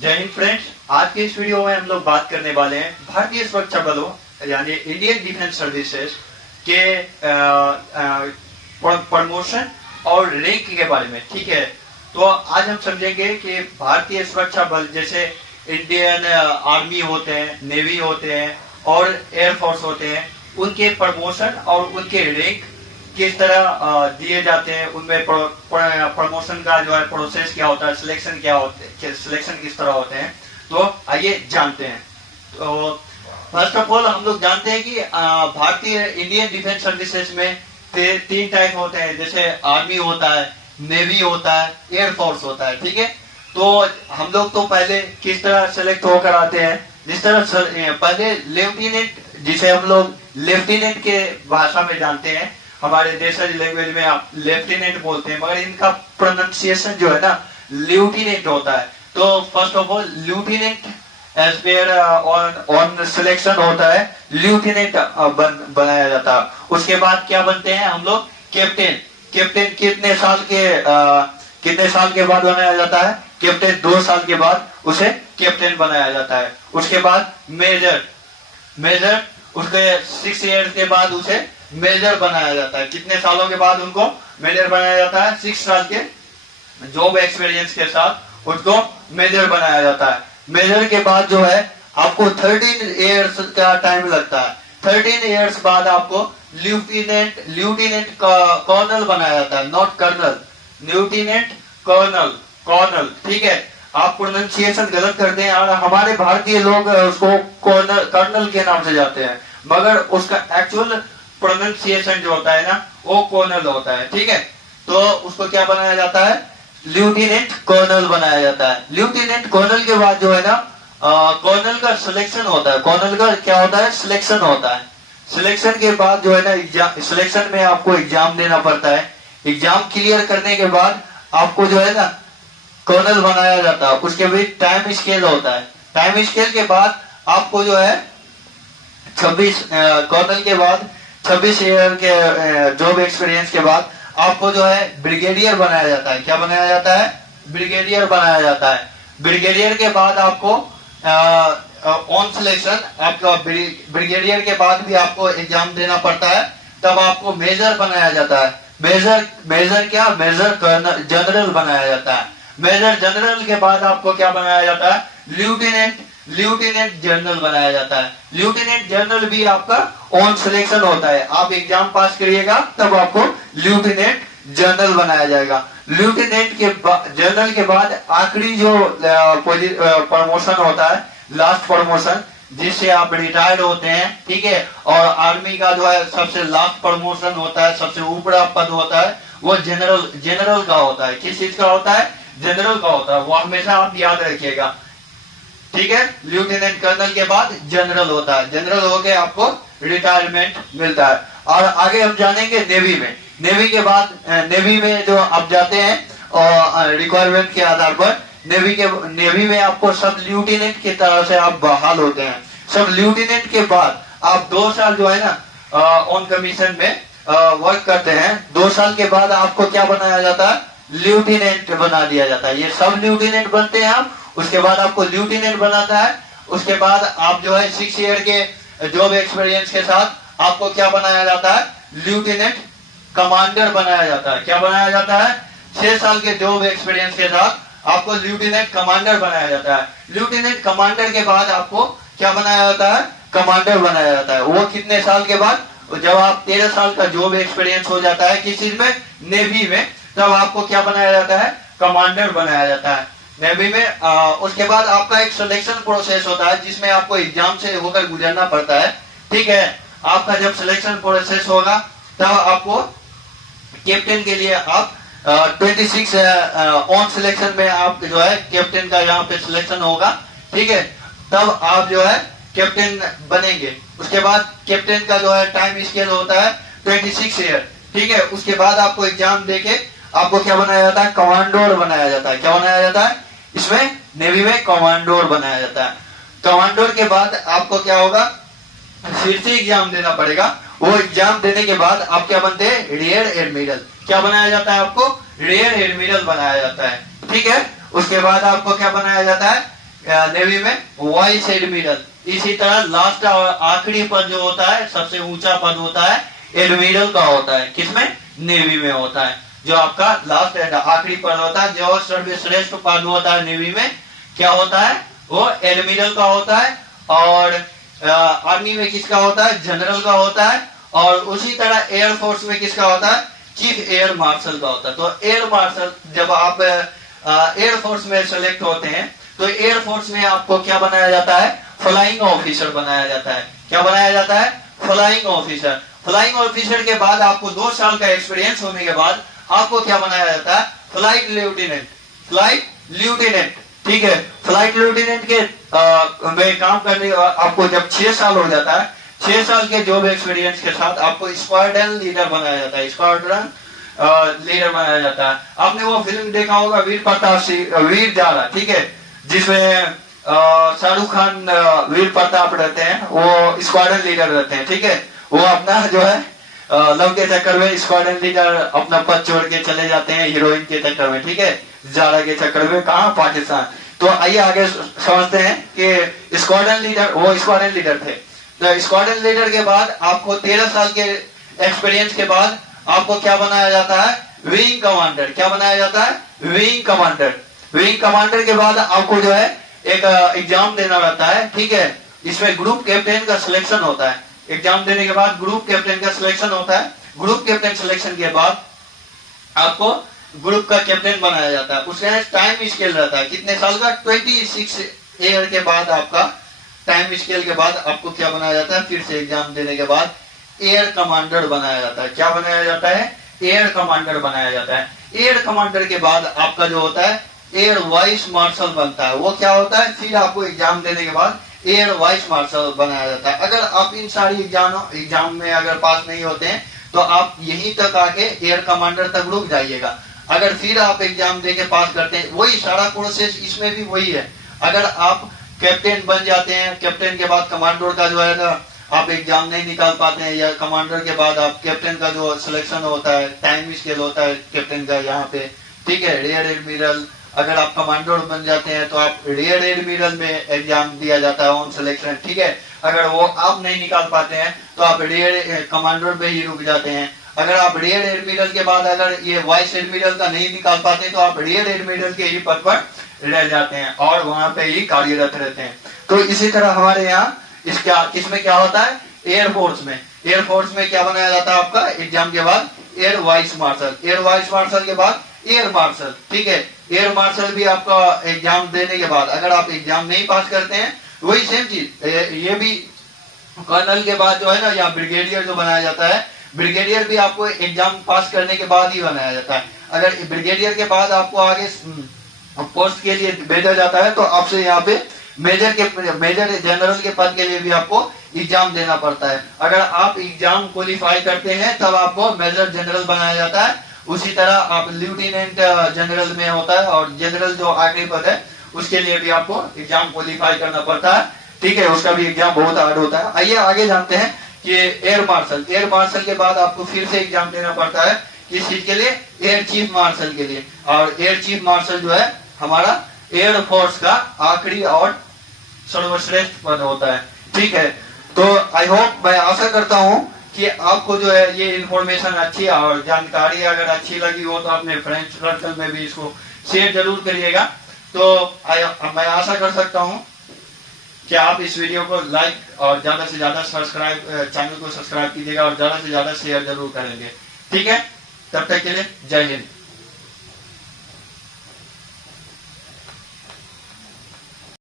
जय हिंद फ्रेंड्स। आज के इस वीडियो में हम लोग बात करने वाले हैं भारतीय सुरक्षा बलों यानी इंडियन डिफेंस सर्विसेज के प्रमोशन और रैंक के बारे में। ठीक है, तो आज हम समझेंगे कि भारतीय सुरक्षा बल जैसे इंडियन आर्मी होते हैं, नेवी होते हैं और एयरफोर्स होते हैं, उनके प्रमोशन और उनके रैंक किस तरह दिए जाते हैं, उनमें प्रमोशन का जो है प्रोसेस क्या होता है, सिलेक्शन क्या होते हैं, सिलेक्शन किस तरह होते हैं। तो आइए जानते हैं। तो फर्स्ट ऑफ ऑल हम लोग जानते हैं कि भारतीय इंडियन डिफेंस सर्विसेज में तीन टाइप होते हैं, जैसे आर्मी होता है, नेवी होता है, एयरफोर्स होता है। ठीक है, तो हम लोग तो पहले किस तरह सेलेक्ट होकर आते हैं, जिस तरह पहले लेफ्टिनेंट, जिसे हम लोग लेफ्टिनेंट के भाषा में जानते हैं, हमारे देशज लैंग्वेज में आप लेफ्टिनेंट बोलते हैं, मगर इनका प्रोनाउंसिएशन जो है ना ल्यूटिनेंट होता है। तो first of all lieutenant as per on selection होता है, ल्यूटिनेंट बनाया जाता है। उसके बाद क्या बनते हैं हम लोग, कैप्टन। कैप्टन कितने साल के बाद बनाया जाता है, कैप्टन 2 साल के बाद उसे कैप्टन बनाया जाता है। उसके बाद मेजर उसके 6 ईयर के बाद उसे मेजर बनाया जाता है। कितने सालों के बाद उनको मेजर बनाया जाता है, 6 साल के जॉब एक्सपीरियंस के साथ उसको मेजर बनाया जाता है। मेजर के बाद जो है आपको 13 इयर्स का टाइम लगता है। 13 इयर्स बाद आपको ल्यूटिनेंट कर्नल बनाया जाता है, नॉट कर्नल, ल्यूटिनेंट कर्नल। ठीक है, आप प्रोनाउंसिएशन गलत करते हैं और हमारे भारतीय लोग उसको कर्नल के नाम से जाते हैं, मगर उसका एक्चुअल प्रोनाउंसिएशन जो होता है ना वो कर्नल होता है। ठीक है, तो उसको क्या बनाया जाता है, ल्यूटिनेंट कर्नल बनाया जाता है। ल्यूटिनेंट कर्नल के बाद जो है ना कर्नल का सिलेक्शन होता है। कर्नल का क्या होता है, सिलेक्शन होता है। सिलेक्शन के बाद जो है ना सिलेक्शन में आपको एग्जाम देना पड़ता है। एग्जाम क्लियर करने के बाद आपको जो है ना कर्नल बनाया जाता है। उसके भी टाइम स्केल होता है। टाइम स्केल के बाद आपको जो है 26 कर्नल के बाद 26 ईयर के जॉब एक्सपीरियंस के बाद आपको जो है ब्रिगेडियर बनाया जाता है। क्या बनाया जाता है, ब्रिगेडियर बनाया जाता है। ब्रिगेडियर के बाद आपको ऑन सिलेक्शन आपका ब्रिगेडियर के बाद भी आपको एग्जाम देना पड़ता है, तब आपको मेजर बनाया जाता है। मेजर क्या, मेजर कर्नल जनरल बनाया जाता है। मेजर जनरल के बाद आपको क्या बनाया जाता है, ल्यूटिनेंट जनरल बनाया जाता है। ल्यूटिनेंट जनरल भी आपका ऑन सिलेक्शन होता है। आप एग्जाम पास करिएगा तब आपको ल्यूटिनेंट जनरल बनाया जाएगा। ल्यूटिनेंट के जनरल के बाद आखिरी जो प्रमोशन होता है, लास्ट प्रमोशन, जिससे आप रिटायर्ड होते हैं। ठीक है, और आर्मी का जो है सबसे लास्ट प्रमोशन होता है, सबसे ऊपरा पद होता है, वो जनरल का होता है। किस चीज का होता है, जनरल का होता है। वो हमेशा आप याद रखिएगा। ठीक है, लेफ्टिनेंट कर्नल के बाद जनरल होता है। जनरल होके आपको रिटायरमेंट मिलता है। और आगे हम जानेंगे नेवी में। नेवी में जो आप जाते हैं और रिक्वायरमेंट के आधार पर नेवी में आपको सब ल्यूटिनेंट की तरह से आप बहाल होते हैं। सब ल्यूटिनेंट के बाद आप 2 साल जो है ना ऑन कमीशन में वर्क करते हैं। 2 साल के बाद आपको क्या बनाया जाता है, ल्यूटिनेंट बना दिया जाता है। ये सब ल्यूटिनेंट बनते हैं आप, उसके बाद आपको ल्यूटिनेंट बनाता है। उसके बाद आप जो है 6 ईयर के जॉब एक्सपीरियंस के साथ आपको क्या बनाया जाता है, लेफ्टिनेंट कमांडर बनाया जाता है। क्या बनाया जाता है, 6 साल के जॉब एक्सपीरियंस के साथ आपको लेफ्टिनेंट कमांडर बनाया जाता है। लेफ्टिनेंट कमांडर के बाद आपको क्या बनाया जाता है, कमांडर बनाया जाता है। वो कितने साल के बाद, जब आप 13 साल का जॉब एक्सपीरियंस हो जाता है किस चीज में, नेवी में, तब आपको क्या बनाया जाता है, कमांडर बनाया जाता है नेवी में। उसके बाद आपका एक सिलेक्शन प्रोसेस होता है जिसमें आपको एग्जाम से होकर गुजरना पड़ता है। ठीक है, आपका जब सिलेक्शन प्रोसेस होगा तब आपको कैप्टन के लिए आप 26 ऑन सिलेक्शन में आप जो है कैप्टन का यहाँ पे सिलेक्शन होगा। ठीक है, तब आप जो है कैप्टन बनेंगे। उसके बाद कैप्टन का जो है टाइम स्केल होता है 26 ईयर। ठीक है, उसके बाद आपको एग्जाम देके आपको क्या बनाया जाता है, कमांडोर बनाया जाता है। क्या बनाया जाता है, इसमें नेवी में कमांडोर बनाया जाता है। कमांडोर के बाद आपको क्या होगा, फिर से एग्जाम देना पड़ेगा। वो एग्जाम देने के बाद आप क्या बनते हैं, रियर एडमिरल। क्या बनाया जाता है, आपको रियर एडमिरल बनाया जाता है। ठीक है, उसके बाद आपको क्या बनाया जाता है, नेवी में वाइस एडमिरल। इसी तरह लास्ट आखिरी पद जो होता है, सबसे ऊंचा पद होता है एडमिरल का होता है। किसमें? नेवी में होता है। जो आपका लास्ट आखिरी पद होता है, जो सर्वश्रेष्ठ पद होता है नेवी में, क्या होता है? वो एडमिरल का होता है। और आर्मी में किसका होता है? जनरल का होता है। और उसी तरह एयरफोर्स में किसका होता है? चीफ एयर मार्शल का होता है। तो एयर मार्शल, जब आप एयरफोर्स में सेलेक्ट होते हैं तो एयरफोर्स में आपको क्या बनाया जाता है? फ्लाइंग ऑफिसर बनाया जाता है। क्या बनाया जाता है? Flying officer. फ्लाइंग ऑफिसर के बाद आपको 2 साल का एक्सपीरियंस होने के बाद आपको क्या बनाया जाता है? Flight lieutenant. फ्लाइट लेफ्टिनेंट, ठीक है। फ्लाइट लेफ्टिनेंट के में काम करने आपको जब 6 साल हो जाता है, 6 साल के जॉब एक्सपीरियंस के साथ आपको स्क्वाड्रन लीडर बनाया जाता है। स्क्वाड्रन लीडर बनाया जाता है। आपने वो फिल्म देखा होगा वीर प्रताप सिंह, वीर जारा, ठीक है, जिसमें शाहरुख खान वीर प्रताप रहते हैं, वो स्क्वाड्रन लीडर रहते हैं, ठीक है। वो अपना जो है लव के चक्कर में स्क्वाड्रन लीडर अपना पद छोड़ के चले जाते हैं हीरोइन के चक्कर में, ठीक है, जारा के चक्कर में। कहा? पाकिस्तान। तो आइए आगे समझते हैं कि स्क्वाड्रन लीडर, वो स्क्वाड्रन लीडर थे। तो स्क्वाड्रन लीडर के बाद आपको 13 साल के एक्सपीरियंस के बाद आपको क्या बनाया जाता है? Wing commander. क्या बनाया जाता है? Wing commander. विंग कमांडर के बाद आपको जो है एक एग्जाम देना रहता है, ठीक है। इसमें ग्रुप कैप्टन का सिलेक्शन होता है। एग्जाम देने के बाद ग्रुप कैप्टन का सिलेक्शन होता है। ग्रुप कैप्टन सिलेक्शन के बाद आपको ग्रुप का कैप्टन बनाया जाता है। उसका टाइम स्केल रहता है कितने साल का? 26 ईयर के बाद आपका टाइम स्केल के बाद आपको क्या बनाया जाता है? फिर से एग्जाम देने के बाद एयर कमांडर बनाया जाता है। क्या बनाया जाता है? एयर कमांडर बनाया जाता है। एयर कमांडर के बाद आपका जो होता है एयर वाइस मार्शल बनता है। वो क्या होता है? फिर आपको एग्जाम देने के बाद एयर वाइस मार्शल बनाया जाता है। अगर आप इन सारी एग्जाम में अगर पास नहीं होते हैं तो आप यहीं तक आके एयर कमांडर तक रुक जाइएगा। अगर फिर आप एग्जाम देके पास करते हैं, वही सारा प्रोसेस इसमें भी वही है। अगर आप कैप्टन बन जाते हैं, कैप्टन के बाद कमांडर का जो है ना आप एग्जाम नहीं निकाल पाते हैं, या कमांडर के बाद आप कैप्टन का जो सिलेक्शन होता है, टाइम स्केल होता है कैप्टन का यहाँ पे, ठीक है, रियर एडमिरल। अगर आप कमांडर बन जाते हैं तो आप रियर एडमिरल में एग्जाम दिया जाता है ऑन सिलेक्शन, ठीक है। अगर वो आप नहीं निकाल पाते हैं तो आप रियर कमांडर पे ही रुक जाते हैं। अगर आप रियर एडमिरल के बाद अगर ये वाइस एडमिरल का नहीं निकाल पाते तो आप रियर एडमिरल के ही पद पर रह जाते हैं और वहां पे ही कार्यरत रहते हैं। तो इसी तरह हमारे यहाँ इसमें क्या होता है? एयरफोर्स में, एयरफोर्स में क्या बनाया जाता है आपका एग्जाम के बाद? Air vice marshal. Air vice marshal के बाद एयर मार्शल, ठीक है। एयर मार्शल भी आपका एग्जाम देने के बाद अगर आप एग्जाम नहीं पास करते हैं, वही सेम चीज ये भी कर्नल के बाद जो है ना, या ब्रिगेडियर जो बनाया जाता है, ब्रिगेडियर भी आपको एग्जाम पास करने के बाद ही बनाया जाता है। अगर ब्रिगेडियर के बाद आपको आगे पोस्ट के लिए भेजा जाता है तो आपसे यहाँ पे मेजर जनरल के पद के लिए भी आपको एग्जाम देना पड़ता है। अगर आप एग्जाम क्वालिफाई करते हैं तब आपको मेजर जनरल बनाया जाता है। उसी तरह आप लेफ्टिनेंट जनरल में होता है, और जनरल जो आखिरी पद है उसके लिए भी आपको एग्जाम क्वालिफाई करना पड़ता है, ठीक है। उसका भी एग्जाम बहुत हार्ड होता है। आइए आगे जानते हैं कि एयर मार्शल। एयर मार्शल के बाद आपको फिर से एग्जाम देना पड़ता है किस चीज के लिए? एयर चीफ मार्शल के लिए। और एयर चीफ मार्शल जो है हमारा एयर फोर्स का आखिरी और सर्वश्रेष्ठ पद होता है, ठीक है। तो आई होप, मैं आशा करता हूं कि आपको जो है ये इन्फॉर्मेशन अच्छी और जानकारी अगर अच्छी लगी हो तो अपने फ्रेंड्स सर्कल में भी इसको शेयर जरूर करिएगा। तो मैं आशा कर सकता हूं कि आप इस वीडियो को लाइक और ज्यादा से ज्यादा चैनल को सब्सक्राइब कीजिएगा और ज्यादा से ज्यादा शेयर जरूर करेंगे, ठीक है। तब तक के लिए जय हिंद।